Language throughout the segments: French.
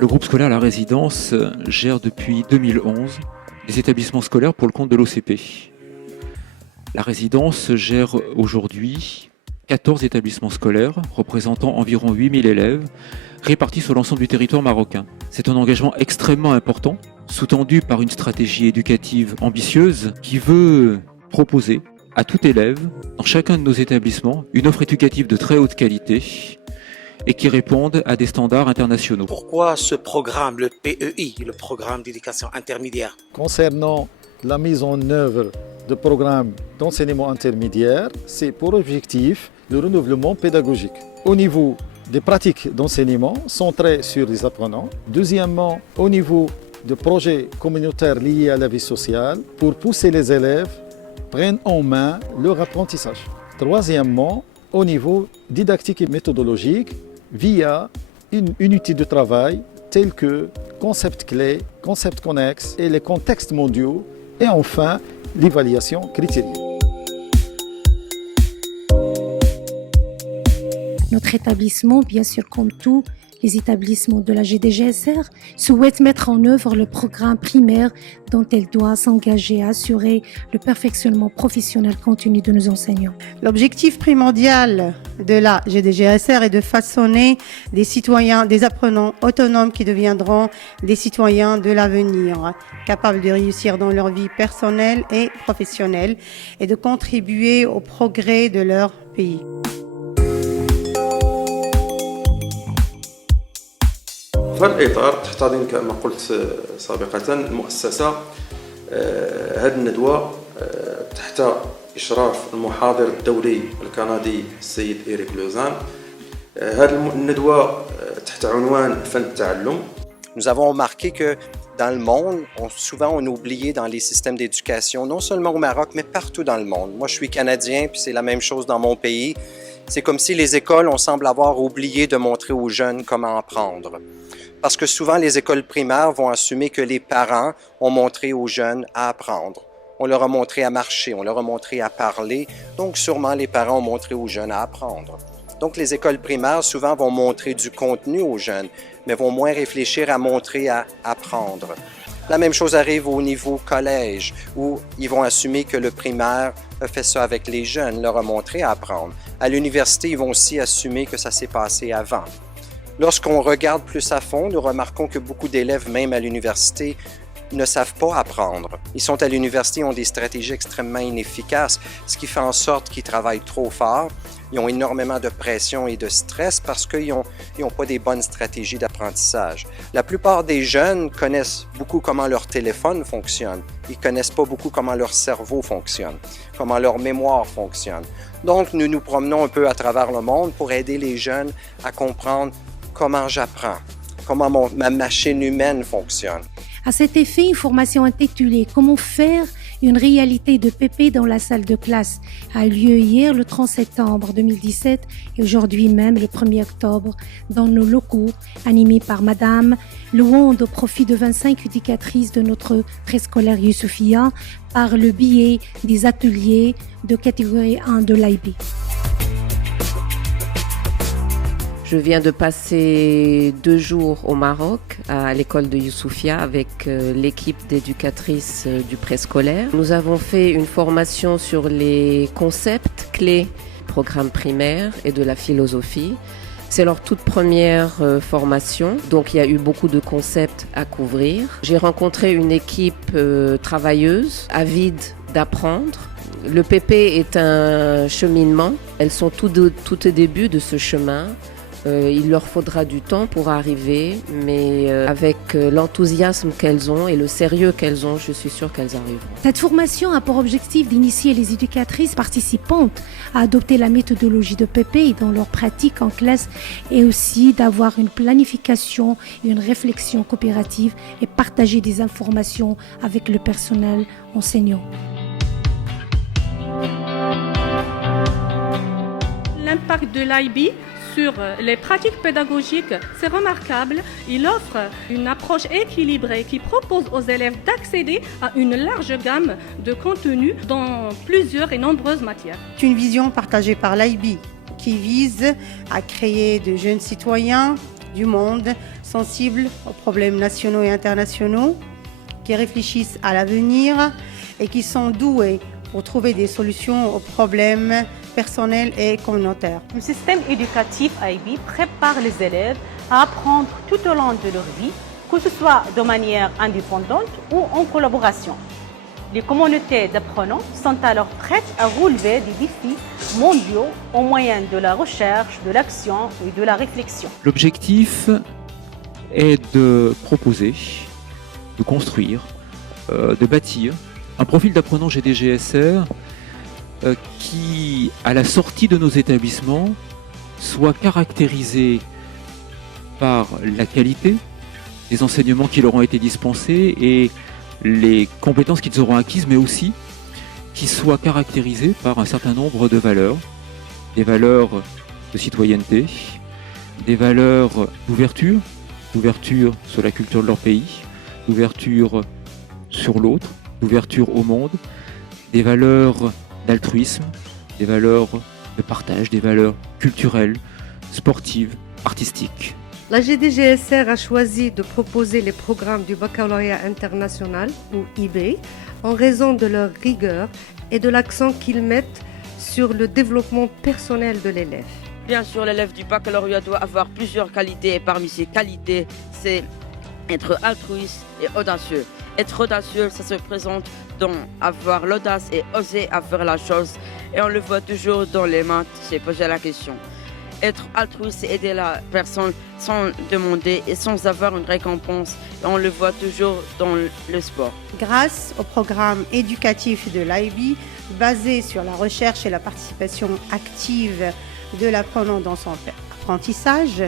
Le groupe scolaire La Résidence gère depuis 2011 des établissements scolaires pour le compte de l'OCP. La Résidence gère aujourd'hui 14 établissements scolaires représentant environ 8000 élèves répartis sur l'ensemble du territoire marocain. C'est un engagement extrêmement important, sous-tendu par une stratégie éducative ambitieuse qui veut proposer à tout élève, dans chacun de nos établissements, une offre éducative de très haute qualité et qui répondent à des standards internationaux. Pourquoi ce programme, le PEI, le programme d'éducation intermédiaire? Concernant la mise en œuvre de programmes d'enseignement intermédiaire, c'est pour objectif le renouvellement pédagogique. Au niveau des pratiques d'enseignement centrées sur les apprenants. Deuxièmement, au niveau de projets communautaires liés à la vie sociale pour pousser les élèves à prendre en main leur apprentissage. Troisièmement, au niveau didactique et méthodologique via une unité de travail telle que concepts clés, concepts connexes et les contextes mondiaux et enfin l'évaluation critérielle. Notre établissement, bien sûr comme tous les établissements de la GDGSR, souhaite mettre en œuvre le programme primaire dont elle doit s'engager à assurer le perfectionnement professionnel continu de nos enseignants. L'objectif primordial de la GDGSR est de façonner des citoyens, des apprenants autonomes qui deviendront des citoyens de l'avenir, capables de réussir dans leur vie personnelle et professionnelle et de contribuer au progrès de leur pays. في الإطار تحتضن كما قلت سابقا المؤسسة هذه الندوة تحت إشراف المحاضر الدولي الكندي السيد إيريك لوزان. هذه الندوة تحت عنوان فن التعلم. Nous avons remarqué que dans le monde, souvent on oublie dans les systèmes d'éducation, non seulement au Maroc, mais partout dans le monde. Moi, je suis Canadien, puis c'est la même chose dans mon pays. C'est comme si les écoles, on semble avoir oublié de montrer aux jeunes comment apprendre. Parce que souvent, les écoles primaires vont assumer que les parents ont montré aux jeunes à apprendre. On leur a montré à marcher, on leur a montré à parler. Donc, sûrement, les parents ont montré aux jeunes à apprendre. Donc, les écoles primaires, souvent, vont montrer du contenu aux jeunes, mais vont moins réfléchir à montrer à apprendre. La même chose arrive au niveau collège, où ils vont assumer que le primaire a fait ça avec les jeunes, leur a montré à apprendre. À l'université, ils vont aussi assumer que ça s'est passé avant. Lorsqu'on regarde plus à fond, nous remarquons que beaucoup d'élèves, même à l'université, ne savent pas apprendre. Ils sont à l'université, ils ont des stratégies extrêmement inefficaces, ce qui fait en sorte qu'ils travaillent trop fort. Ils ont énormément de pression et de stress parce qu'ils n'ont pas des bonnes stratégies d'apprentissage. La plupart des jeunes connaissent beaucoup comment leur téléphone fonctionne. Ils ne connaissent pas beaucoup comment leur cerveau fonctionne, comment leur mémoire fonctionne. Donc, nous nous promenons un peu à travers le monde pour aider les jeunes à comprendre comment j'apprends, comment ma machine humaine fonctionne. À cet effet, une formation intitulée « Comment faire une réalité de PP dans la salle de classe » a eu lieu hier le 30 septembre 2017 et aujourd'hui même le 1er octobre dans nos locaux, animés par Madame Louande au profit de 25 éducatrices de notre préscolaire Youssoufia par le biais des ateliers de catégorie 1 de l'IB. Je viens de passer 2 jours au Maroc, à l'école de Youssoufia, avec l'équipe d'éducatrices du préscolaire. Nous avons fait une formation sur les concepts clés du programme primaire et de la philosophie. C'est leur toute première formation, donc il y a eu beaucoup de concepts à couvrir. J'ai rencontré une équipe travailleuse, avide d'apprendre. Le PP est un cheminement. Elles sont tout au début de ce chemin. Il leur faudra du temps pour arriver, mais avec l'enthousiasme qu'elles ont et le sérieux qu'elles ont, je suis sûre qu'elles arriveront. Cette formation a pour objectif d'initier les éducatrices participantes à adopter la méthodologie de PP dans leur pratique en classe et aussi d'avoir une planification et une réflexion coopérative et partager des informations avec le personnel enseignant. L'impact de l'IB sur les pratiques pédagogiques, c'est remarquable. Il offre une approche équilibrée qui propose aux élèves d'accéder à une large gamme de contenus dans plusieurs et nombreuses matières. C'est une vision partagée par l'IB qui vise à créer de jeunes citoyens du monde sensibles aux problèmes nationaux et internationaux, qui réfléchissent à l'avenir et qui sont doués pour trouver des solutions aux problèmes personnels et communautaires. Le système éducatif IB prépare les élèves à apprendre tout au long de leur vie, que ce soit de manière indépendante ou en collaboration. Les communautés d'apprenants sont alors prêtes à relever des défis mondiaux au moyen de la recherche, de l'action et de la réflexion. L'objectif est de proposer, de construire, de bâtir un profil d'apprenant GDGSR qui, à la sortie de nos établissements, soit caractérisé par la qualité des enseignements qui leur ont été dispensés et les compétences qu'ils auront acquises, mais aussi qui soit caractérisé par un certain nombre de valeurs, des valeurs de citoyenneté, des valeurs d'ouverture sur la culture de leur pays, d'ouverture sur l'autre, d'ouverture au monde, des valeurs d'altruisme, des valeurs de partage, des valeurs culturelles, sportives, artistiques. La GDGSR a choisi de proposer les programmes du baccalauréat international, ou IB, en raison de leur rigueur et de l'accent qu'ils mettent sur le développement personnel de l'élève. Bien sûr, l'élève du baccalauréat doit avoir plusieurs qualités et parmi ces qualités, c'est être altruiste et audacieux. Être audacieux, ça se présente dans avoir l'audace et oser à faire la chose. Et on le voit toujours dans les maths, c'est poser la question. Être altruiste, c'est aider la personne sans demander et sans avoir une récompense. Et on le voit toujours dans le sport. Grâce au programme éducatif de l'IB, basé sur la recherche et la participation active de l'apprenant dans son apprentissage,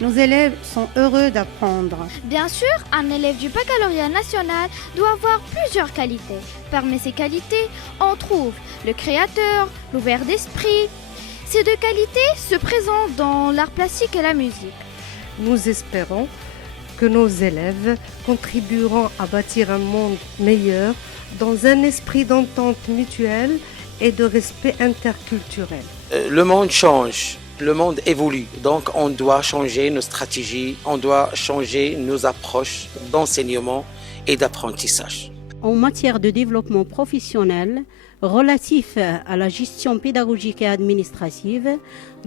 nos élèves sont heureux d'apprendre. Bien sûr, un élève du baccalauréat national doit avoir plusieurs qualités. Parmi ces qualités, on trouve le créateur, l'ouvert d'esprit. Ces deux qualités se présentent dans l'art plastique et la musique. Nous espérons que nos élèves contribueront à bâtir un monde meilleur dans un esprit d'entente mutuelle et de respect interculturel. Le monde change, le monde évolue, donc on doit changer nos stratégies, on doit changer nos approches d'enseignement et d'apprentissage. En matière de développement professionnel, relatif à la gestion pédagogique et administrative,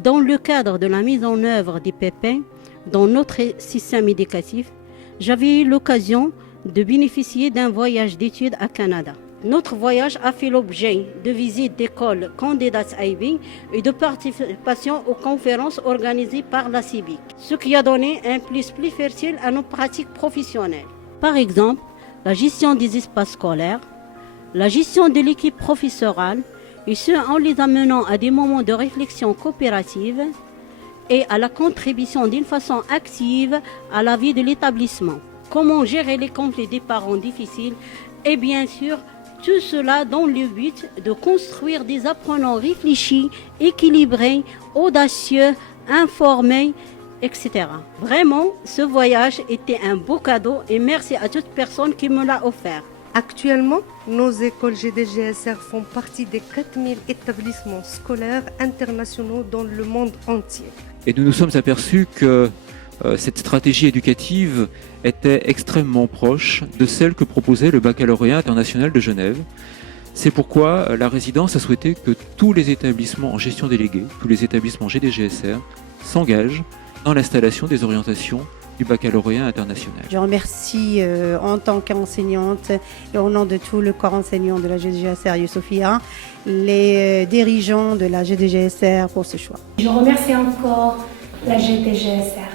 dans le cadre de la mise en œuvre des PP dans notre système éducatif, j'avais eu l'occasion de bénéficier d'un voyage d'études à Canada. Notre voyage a fait l'objet de visites d'écoles candidates IB et de participation aux conférences organisées par la CIVIC, ce qui a donné un plus fertile à nos pratiques professionnelles. Par exemple, la gestion des espaces scolaires, la gestion de l'équipe professorale, et ce en les amenant à des moments de réflexion coopérative et à la contribution d'une façon active à la vie de l'établissement. Comment gérer les conflits des parents difficiles et bien sûr, tout cela dans le but de construire des apprenants réfléchis, équilibrés, audacieux, informés, etc. Vraiment, ce voyage était un beau cadeau et merci à toute personne qui me l'a offert. Actuellement, nos écoles GDGSR font partie des 4000 établissements scolaires internationaux dans le monde entier. Et nous nous sommes aperçus que cette stratégie éducative était extrêmement proche de celle que proposait le baccalauréat international de Genève. C'est pourquoi la résidence a souhaité que tous les établissements en gestion déléguée, tous les établissements GDGSR, s'engagent dans l'installation des orientations du baccalauréat international. Je remercie en tant qu'enseignante et au nom de tout le corps enseignant de la GDGSR Youssoufia, les dirigeants de la GDGSR pour ce choix. Je remercie encore la GDGSR.